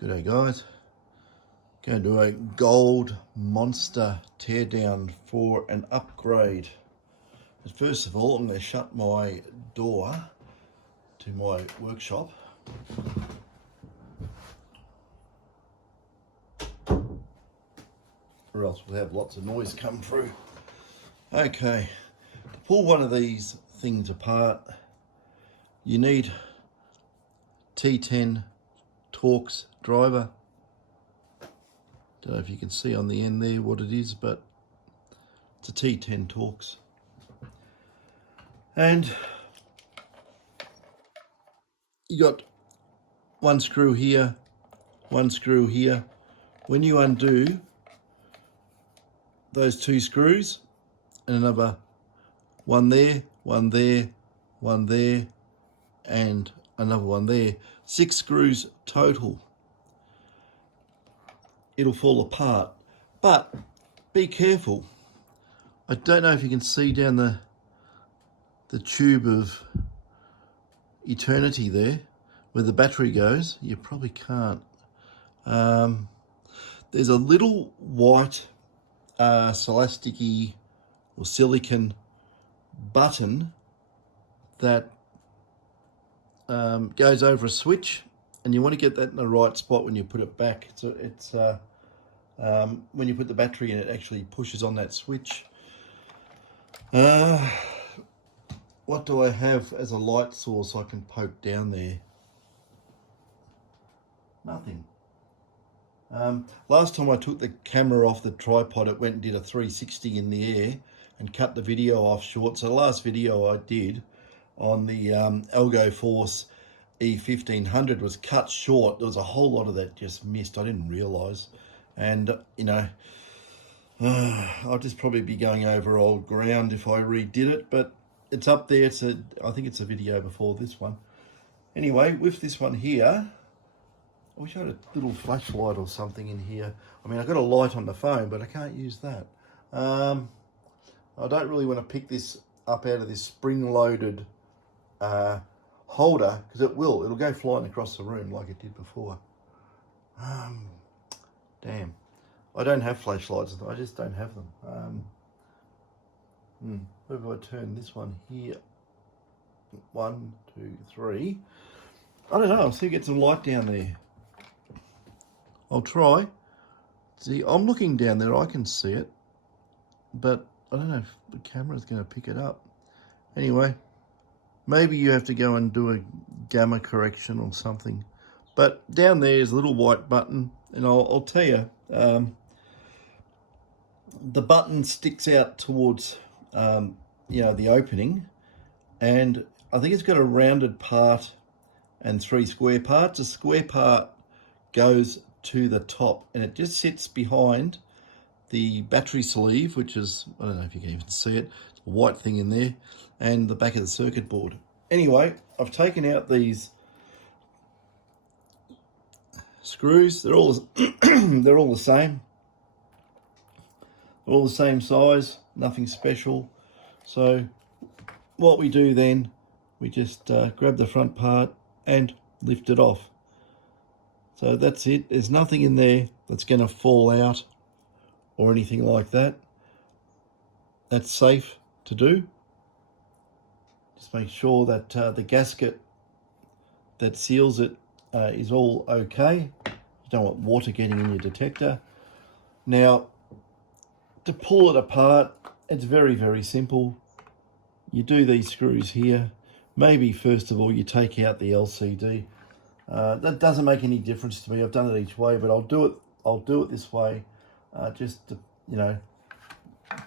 G'day guys, going to do a Gold Monster teardown for an upgrade. But first of all, I'm going to shut my door to my workshop. Or else we'll have lots of noise come through. Okay, to pull one of these things apart, you need T10 Torx driver. Don't know if you can see on the end there what it is, but it's a T10 Torx. And you got one screw here, one screw here. When you undo those two screws, and another one there, one there, one there, and another one there, 6 screws total, it'll fall apart. But be careful. I don't know if you can see down the tube of eternity there where the battery goes. You probably can't. There's a little white celasticy or silicon button that goes over a switch, and you want to get that in the right spot when you put it back. So it's when you put the battery in, it actually pushes on that switch. What do I have as a light source I can poke down there? Nothing. Last time I took the camera off the tripod, it went and did a 360 in the air and cut the video off short. So the last video I did on the Algo Force E1500 was cut short. There was a whole lot of that just missed. I didn't realise. And, you know, I'll just probably be going over old ground if I redid it, but it's up there. I think it's a video before this one. Anyway, with this one here, I wish I had a little flashlight or something in here. I mean, I've got a light on the phone, but I can't use that. I don't really want to pick this up out of this spring-loaded holder, because it'll go flying across the room like it did before. Damn, I don't have flashlights. I just don't have them. Where do I turn this one here? 1, 2, 3. I don't know. I'll see if I get some light down there. I'll try. See, I'm looking down there. I can see it, but I don't know if the camera's going to pick it up. Anyway, maybe you have to go and do a gamma correction or something. But down there is a little white button, and I'll tell you, the button sticks out towards, the opening, and I think it's got a rounded part and 3 square parts. A square part goes to the top, and it just sits behind the battery sleeve, which is, I don't know if you can even see it, it's a white thing in there, and the back of the circuit board. Anyway, I've taken out these screws. They're all they're all the same. All the same size, nothing special. So what we do then, we just grab the front part and lift it off. So that's it. There's nothing in there that's going to fall out or anything like that. That's safe to do. Just make sure that the gasket that seals it is all okay. You don't want water getting in your detector. Now, to pull it apart, it's very, very simple. You do these screws here. Maybe first of all you take out the LCD. That doesn't make any difference to me. I've done it each way, but I'll do it this way, just to,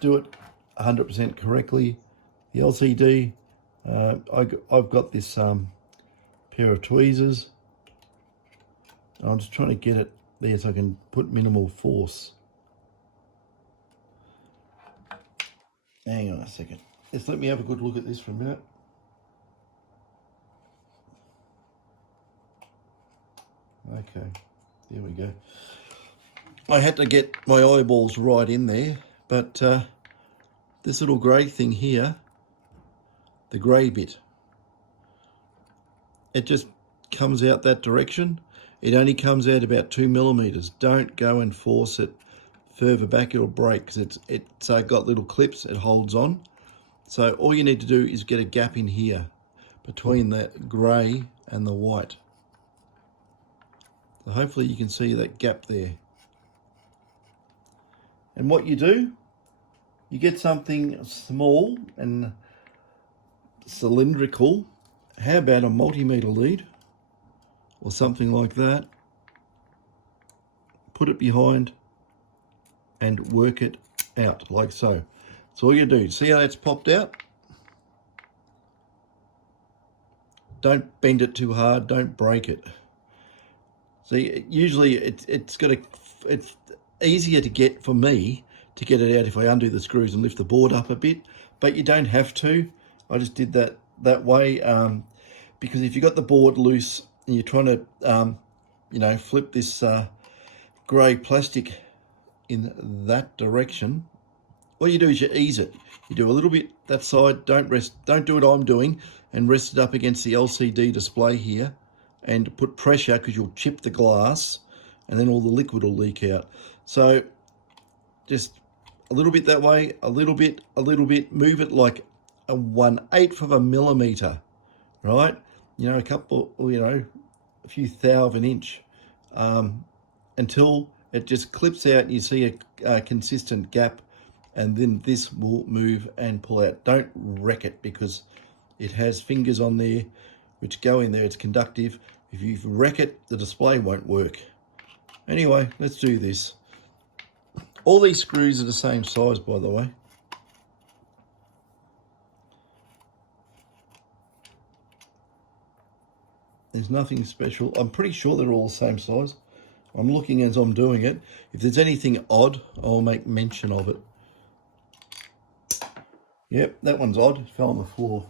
do it 100% correctly. The LCD, I've got this pair of tweezers. I'm just trying to get it there so I can put minimal force. Hang on a second. Just let me have a good look at this for a minute. Okay, there we go. I had to get my eyeballs right in there, but this little grey thing here, the grey bit, it just comes out that direction. It only comes out about 2 millimeters. Don't go and force it further back, it'll break, because it's got little clips, it holds on. So all you need to do is get a gap in here between the grey and the white. So hopefully you can see that gap there. And what you do, you get something small and cylindrical. How about a multimeter lead or something like that? Put it behind and work it out like so. So all you do, see how that's popped out? Don't bend it too hard, don't break it. See, usually it's easier to get, for me, to get it out if I undo the screws and lift the board up a bit, but you don't have to. I just did that way because if you got the board loose and you're trying to, you know, flip this grey plastic in that direction, what you do is you ease it. You do a little bit that side, don't do what I'm doing and rest it up against the LCD display here and put pressure, because you'll chip the glass and then all the liquid will leak out. So just a little bit that way, a little bit, move it like a 1/8 of a millimeter, right? You know, a few thou of an inch, until it just clips out and you see a consistent gap, and then this will move and pull out. Don't wreck it, because it has fingers on there which go in there, it's conductive. If you wreck it, the display won't work. Anyway, let's do this. All these screws are the same size, by the way. There's nothing special. I'm pretty sure they're all the same size. I'm looking as I'm doing it. If there's anything odd, I'll make mention of it. Yep, that one's odd. It fell on the floor.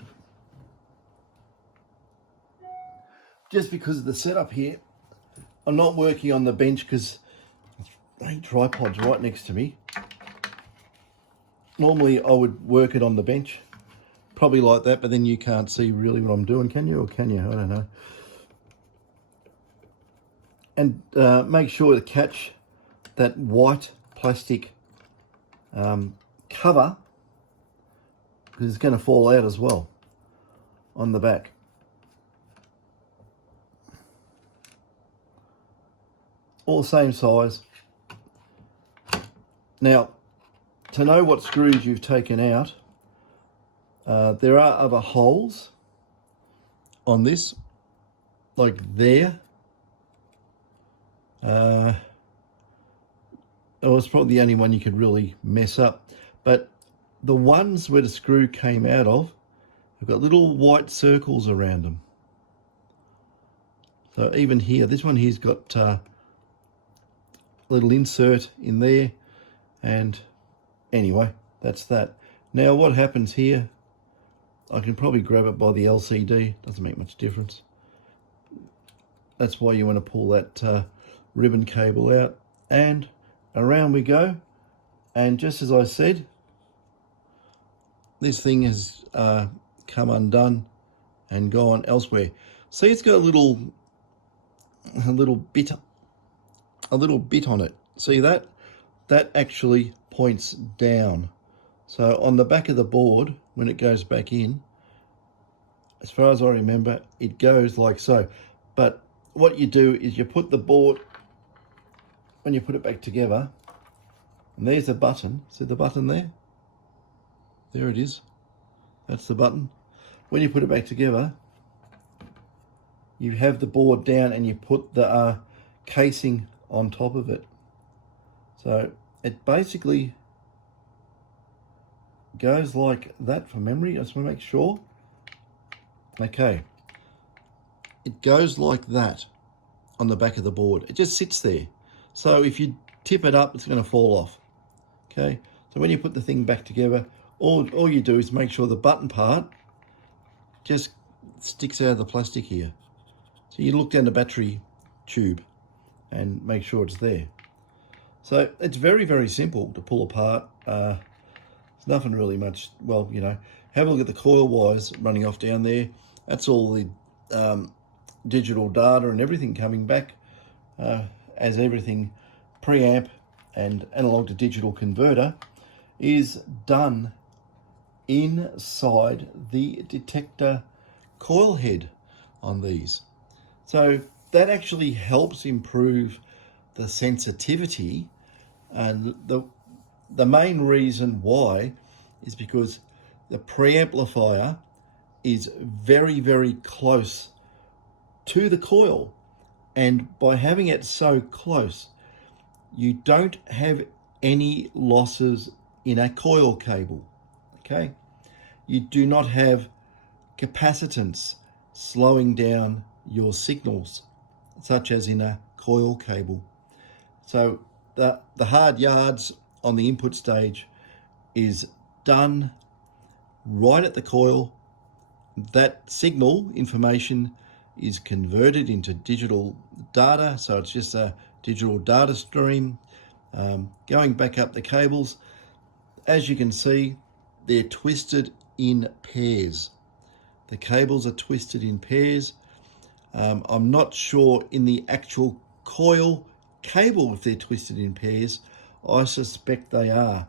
Just because of the setup here, I'm not working on the bench because the tripod's right next to me. Normally I would work it on the bench, probably like that, but then you can't see really what I'm doing, can you? Or can you? I don't know. And make sure to catch that white plastic cover, because it's going to fall out as well on the back. All the same size. Now, to know what screws you've taken out, there are other holes on this, like there. It was probably the only one you could really mess up. But the ones where the screw came out of have got little white circles around them. So even here, this one here's got a little insert in there. And anyway, that's that. Now what happens here, I can probably grab it by the LCD, doesn't make much difference. That's why you want to pull that ribbon cable out, and around we go. And just as I said, this thing has come undone and gone elsewhere. See, it's got a little bit on it. See that? That actually points down. So on the back of the board, when it goes back in, as far as I remember, it goes like so. But what you do is you put the board, when you put it back together, and there's the button. See the button there? There it is. That's the button. When you put it back together, you have the board down and you put the casing on top of it. So it basically goes like that from memory. I just want to make sure. Okay. It goes like that on the back of the board. It just sits there. So if you tip it up, it's going to fall off. Okay. So when you put the thing back together, all you do is make sure the button part just sticks out of the plastic here. So you look down the battery tube and make sure it's there. So it's very, very simple to pull apart. There's nothing really much, well, you know, have a look at the coil wires running off down there. That's all the digital data and everything coming back as everything preamp and analog to digital converter is done inside the detector coil head on these. So that actually helps improve the sensitivity, and the main reason why is because the preamplifier is very, very close to the coil, and by having it so close, you don't have any losses in a coil cable. Okay, you do not have capacitance slowing down your signals, such as in a coil cable. So the hard yards on the input stage is done right at the coil. That signal information is converted into digital data, so it's just a digital data stream going back up the cables. As you can see, they're twisted in pairs. The cables are twisted in pairs. I'm not sure in the actual coil cable if they're twisted in pairs. I suspect they are.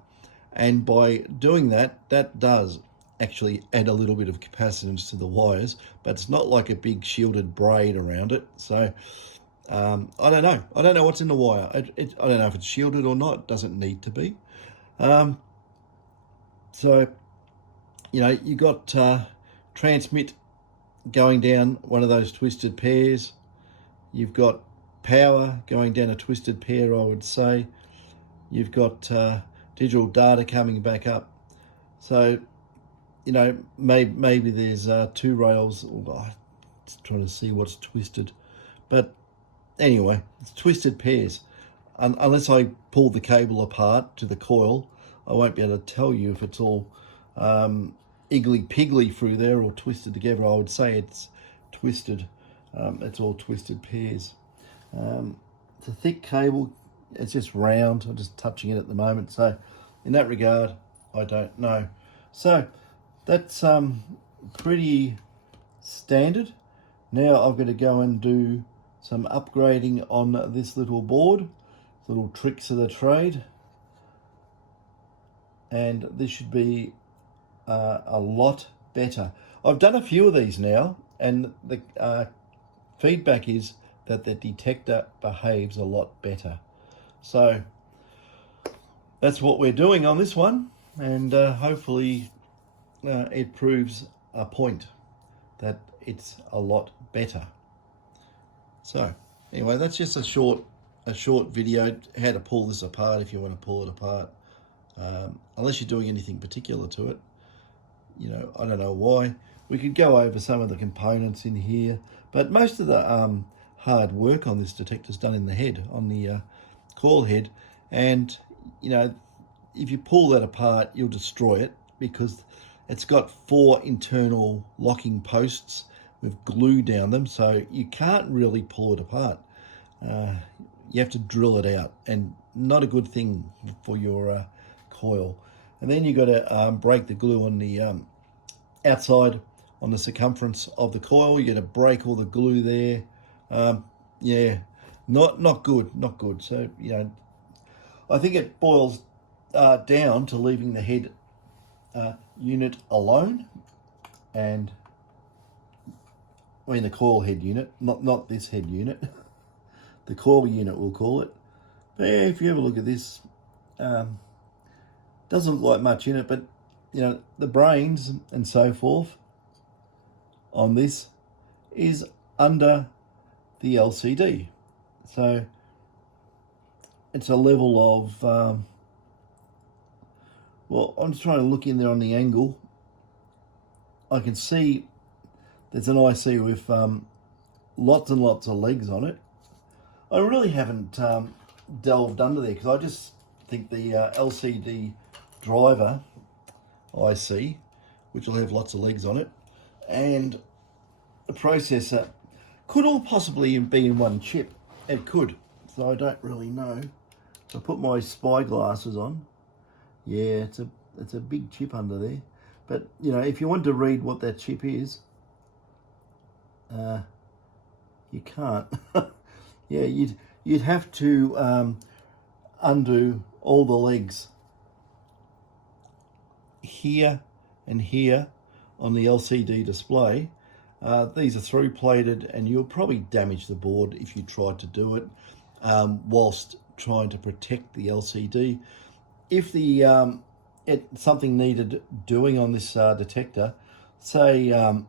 And by doing that, that does actually add a little bit of capacitance to the wires, but it's not like a big shielded braid around it. So I don't know. I don't know what's in the wire. I don't know if it's shielded or not. It doesn't need to be. So, you know, you got transmit going down one of those twisted pairs. You've got power going down a twisted pair, I would say. You've got digital data coming back up. So, you know, maybe there's two rails. I'm just trying to see what's twisted. But anyway, it's twisted pairs. Unless I pull the cable apart to the coil, I won't be able to tell you if it's all iggly-piggly through there or twisted together. I would say it's twisted. It's all twisted pairs. It's a thick cable. It's just round. I'm just touching it at the moment. So in that regard, I don't know. So that's pretty standard. Now I've got to go and do some upgrading on this little board. Little tricks of the trade. And this should be a lot better. I've done a few of these now, and the feedback is that the detector behaves a lot better. So that's what we're doing on this one, and hopefully it proves a point that it's a lot better. So anyway, that's just a short video how to pull this apart if you want to pull it apart. Unless you're doing anything particular to it, you know, I don't know why. We could go over some of the components in here, but most of the hard work on this detector is done in the head, on the coil head, and you know, if you pull that apart, you'll destroy it because it's got 4 internal locking posts with glue down them, so you can't really pull it apart. You have to drill it out, and not a good thing for your coil. And then you got to break the glue on the outside on the circumference of the coil. You got to break all the glue there. Yeah, not good. So you know, I think it boils down to leaving the head unit alone, and I mean the coil head unit, not this head unit. The coil unit, we'll call it. But yeah, if you have a look at this, doesn't look like much in it, but you know, the brains and so forth on this is under the LCD. So it's a level of, well, I'm just trying to look in there on the angle. I can see there's an IC with lots and lots of legs on it. I really haven't delved under there because I just think the LCD driver IC, which will have lots of legs on it, and the processor could all possibly be in one chip. It could, so I don't really know. So I put my spy glasses on. Yeah, it's a big chip under there. But you know, if you want to read what that chip is, you can't. Yeah, you'd have to undo all the legs here and here on the LCD display. These are through plated, and you'll probably damage the board if you tried to do it whilst trying to protect the LCD. If the something needed doing on this detector, say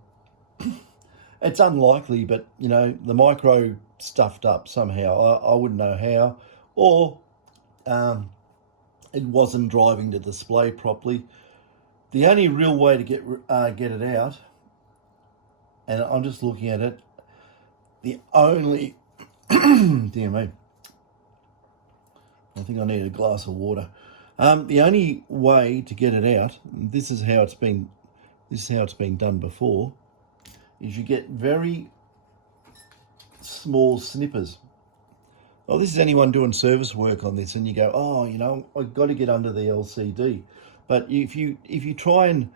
it's unlikely, but you know, the micro stuffed up somehow. I wouldn't know how, or it wasn't driving the display properly. The only real way to get it out, and I'm just looking at it, the only dear me, I think I need a glass of water. The only way to get it out, this is how it's been done before, is you get very small snippers. Well, this is anyone doing service work on this, and you go, oh, you know, I've got to get under the LCD. But if you try and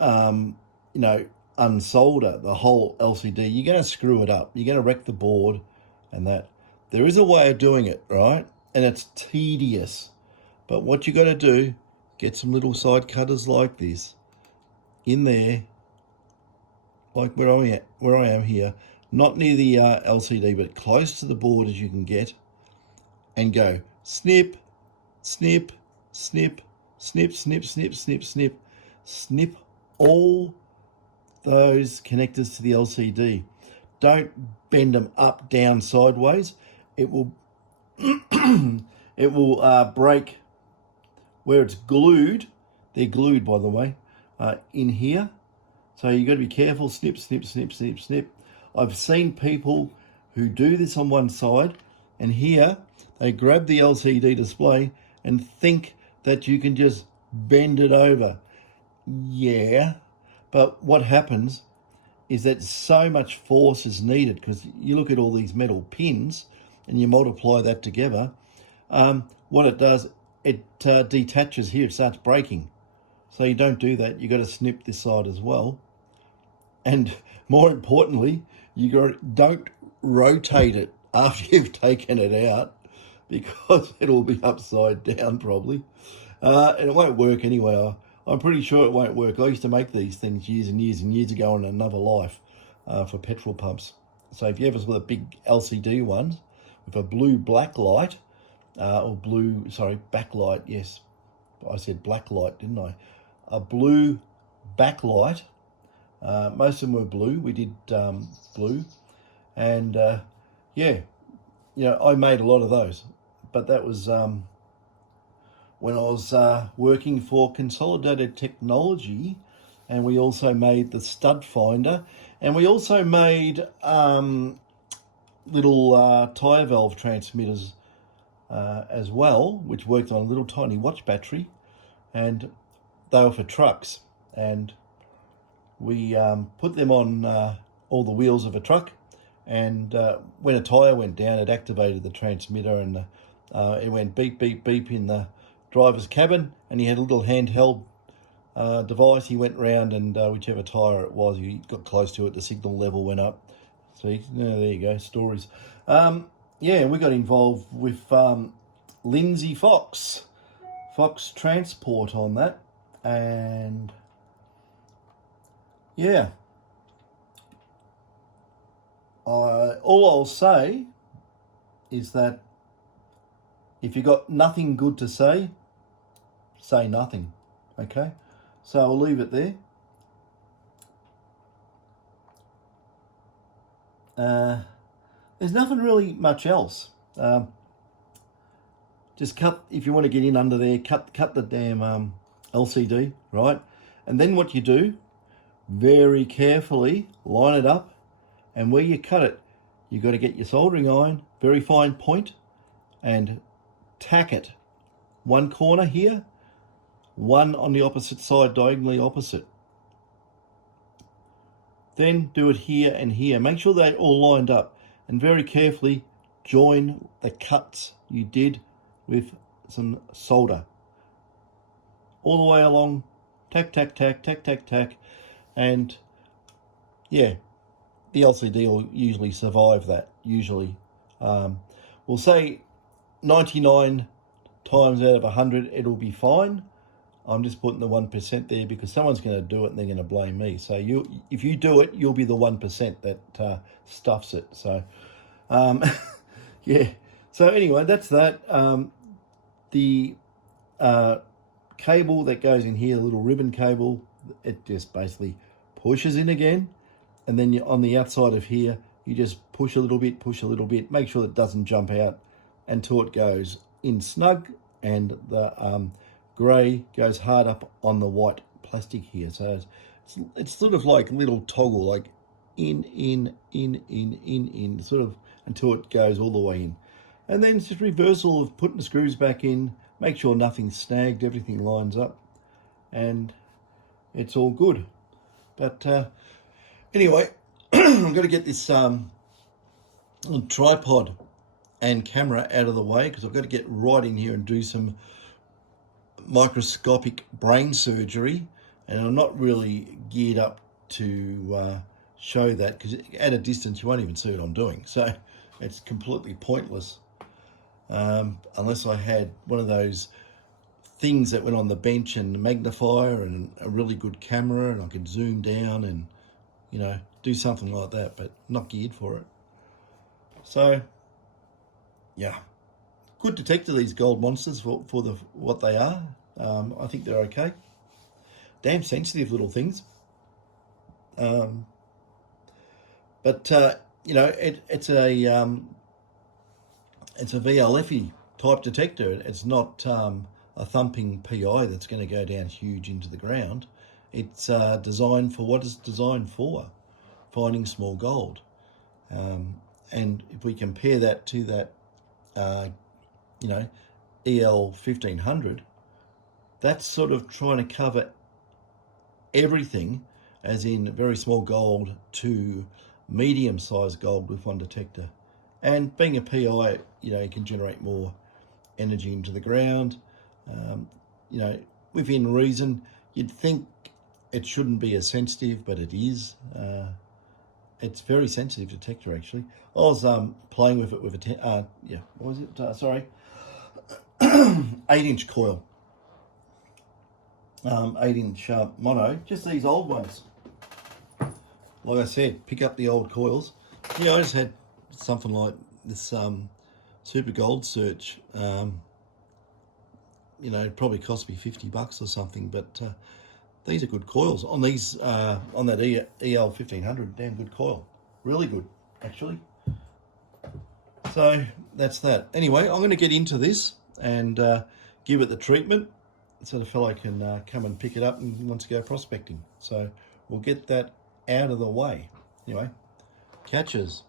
you know, unsolder the whole LCD, you're going to screw it up. You're going to wreck the board, and that. There is a way of doing it, right? And it's tedious. But what you got to do, get some little side cutters like this in there, like where I am here, not near the LCD, but close to the board as you can get, and go snip, snip, snip, snip, snip, snip, snip, snip, snip all those connectors to the LCD. Don't bend them up, down, sideways. It will it will break where it's glued. They're glued, by the way, in here. So you've got to be careful. Snip, snip, snip, snip, snip. I've seen people who do this on one side, and here they grab the LCD display and think that you can just bend it over. Yeah, but what happens is that so much force is needed, because you look at all these metal pins and you multiply that together. What it does, it detaches here, it starts breaking. So you don't do that. You've got to snip this side as well. And more importantly, don't rotate it after you've taken it out, because it'll be upside down probably. And it won't work anyway. I'm pretty sure it won't work. I used to make these things years and years and years ago in another life for petrol pumps. So if you ever saw a big LCD one with a black light, backlight, yes. I said black light, didn't I? A blue backlight. Most of them were blue. We did blue. And yeah, you know, I made a lot of those. But that was when I was working for Consolidated Technology, and we also made the stud finder, and we also made little tyre valve transmitters as well, which worked on a little tiny watch battery, and they were for trucks. And we put them on all the wheels of a truck, and when a tyre went down, it activated the transmitter, and it went beep, beep, beep in the driver's cabin, and he had a little handheld device. He went round, and whichever tyre it was, he got close to it, the signal level went up. See, there you go, stories. Yeah, we got involved with Lindsay Fox Transport on that, and yeah, all I'll say is that if you got nothing good to say nothing, okay? So I'll leave it there. There's nothing really much else. Just cut, if you want to get in under there, cut the damn LCD, right? And then what you do, very carefully line it up, and where you cut it, you've got to get your soldering iron, very fine point, and tack it. One corner here, one on the opposite side, diagonally opposite. Then do it here and here. Make sure they're all lined up, and very carefully join the cuts you did with some solder. All the way along, tack, tack, tack, tack, tack, tack, and yeah, the LCD will usually survive that, usually. we'll say 99 times out of 100 it'll be fine. I'm just putting the 1% there because someone's going to do it and they're going to blame me. So if you do it, you'll be the 1% that stuffs it. So yeah. So anyway, that's that. The cable that goes in here, the little ribbon cable, it just basically pushes in again, and then on the outside of here you just push a little bit, make sure it doesn't jump out until it goes in snug, and the grey goes hard up on the white plastic here. So it's sort of like a little toggle, like in, sort of until it goes all the way in. And then it's just reversal of putting the screws back in, make sure nothing's snagged, everything lines up, and it's all good. But anyway, I'm going to get this tripod and camera out of the way because I've got to get right in here and do some microscopic brain surgery, and I'm not really geared up to show that because at a distance you won't even see what I'm doing, so it's completely pointless unless I had one of those things that went on the bench and a magnifier and a really good camera, and I could zoom down and, you know, do something like that, but not geared for it. So yeah, good detector, these gold monsters, for what they are. I think they're okay. Damn sensitive little things. But you know, it's a VLFE type detector. It's not a thumping PI that's going to go down huge into the ground. It's designed for what it's designed for, finding small gold. And if we compare that to that, you know, EL 1500, that's sort of trying to cover everything, as in very small gold to medium-sized gold with one detector. And being a PI, you know, you can generate more energy into the ground. You know, within reason, you'd think it shouldn't be as sensitive, but it is. It's very sensitive detector, actually. I was playing with it with a what was it? Sorry, 8-inch coil, 8-inch mono. Just these old ones. Like I said, pick up the old coils. Yeah, I just had something like this Super Gold Search. You know, it probably cost me $50 or something, but these are good coils. On these, on that EL 1500, damn good coil. Really good, actually. So that's that. Anyway, I'm going to get into this and give it the treatment so the fellow can come and pick it up and wants to go prospecting. So we'll get that out of the way. Anyway, catches.